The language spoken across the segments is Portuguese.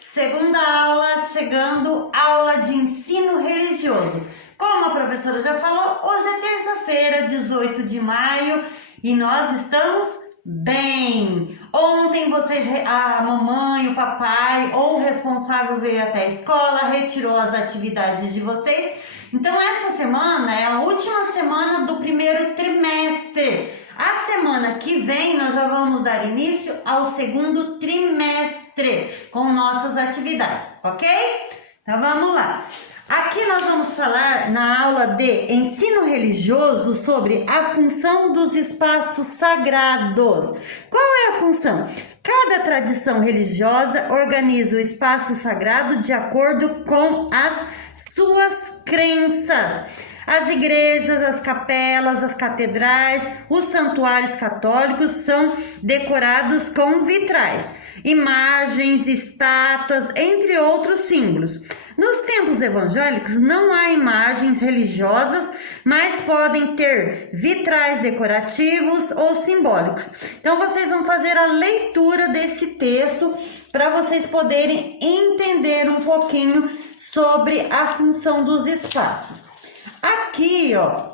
Segunda aula, chegando, aula de ensino religioso. Como a professora já falou, hoje é terça-feira, 18 de maio, e nós estamos bem. Ontem vocês, a mamãe, o papai ou o responsável veio até a escola, retirou as atividades de vocês. Então essa semana é a última semana do primeiro trimestre. A semana que vem nós já vamos dar início ao segundo trimestre com nossas atividades, ok? Então vamos lá. Aqui nós vamos falar na aula de ensino religioso sobre a função dos espaços sagrados. Qual é a função? Cada tradição religiosa organiza o espaço sagrado de acordo com as suas crenças. As igrejas, as capelas, as catedrais, os santuários católicos são decorados com vitrais, imagens, estátuas, entre outros símbolos. Nos templos evangélicos não há imagens religiosas, mas podem ter vitrais decorativos ou simbólicos. Então vocês vão fazer a leitura desse texto para vocês poderem entender um pouquinho sobre a função dos espaços. Aqui, ó,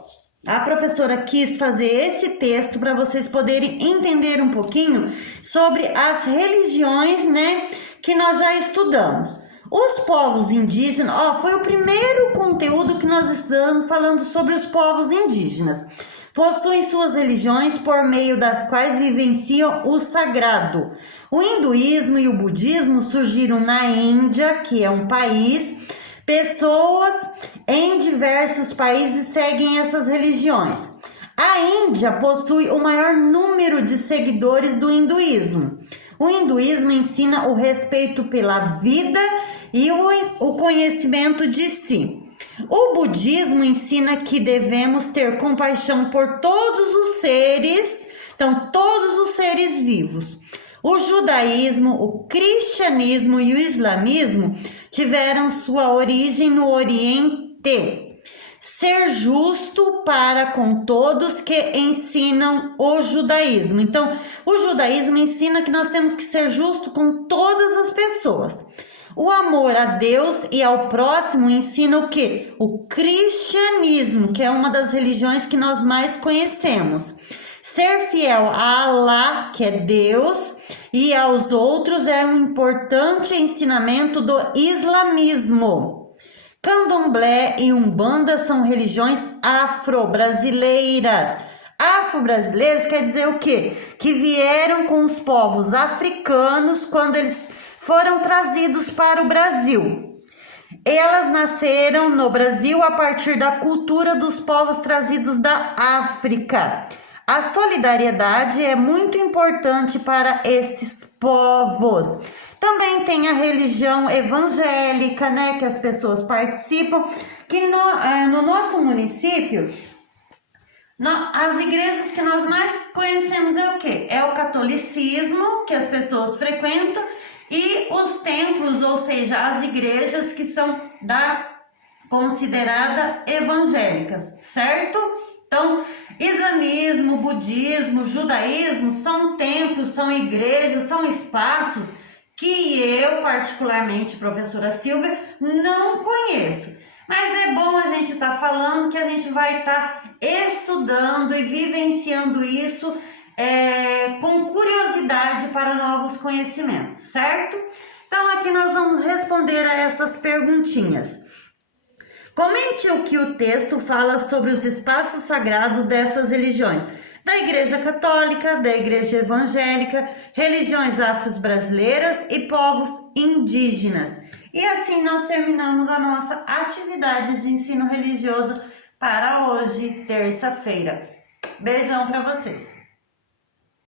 a professora quis fazer esse texto para vocês poderem entender um pouquinho sobre as religiões, né, que nós já estudamos. Os povos indígenas, ó, foi o primeiro conteúdo que nós estudamos falando sobre os povos indígenas. Possuem suas religiões por meio das quais vivenciam o sagrado. O hinduísmo e o budismo surgiram na Índia, que é um país. Pessoas em diversos países seguem essas religiões. A Índia possui o maior número de seguidores do hinduísmo. O hinduísmo ensina o respeito pela vida e o conhecimento de si. O budismo ensina que devemos ter compaixão por todos os seres, então todos os seres vivos. O judaísmo, o cristianismo e o islamismo tiveram sua origem no Oriente. Ser justo para com todos que ensinam o judaísmo. Então, o judaísmo ensina que nós temos que ser justo com todas as pessoas. O amor a Deus e ao próximo ensina o quê? O cristianismo, que é uma das religiões que nós mais conhecemos. Ser fiel a Allah, que é Deus, e aos outros é um importante ensinamento do islamismo. Candomblé e Umbanda são religiões afro-brasileiras. Afro-brasileiras quer dizer o quê? Que vieram com os povos africanos quando eles foram trazidos para o Brasil. Elas nasceram no Brasil a partir da cultura dos povos trazidos da África. A solidariedade é muito importante para esses povos. Também tem a religião evangélica, né, que as pessoas participam, que no nosso município, as igrejas que nós mais conhecemos é o quê? É o catolicismo, que as pessoas frequentam, e os templos, ou seja, as igrejas que são considerada evangélicas, certo? Então, islamismo, budismo, judaísmo são templos, são igrejas, são espaços que eu, particularmente, professora Silvia, não conheço. Mas é bom a gente estar falando que a gente vai estar estudando e vivenciando isso com curiosidade para novos conhecimentos, certo? Então, aqui nós vamos responder a essas perguntinhas. Comente o que o texto fala sobre os espaços sagrados dessas religiões. Da Igreja Católica, da Igreja Evangélica, religiões afro-brasileiras e povos indígenas. E assim nós terminamos a nossa atividade de ensino religioso para hoje, terça-feira. Beijão para vocês!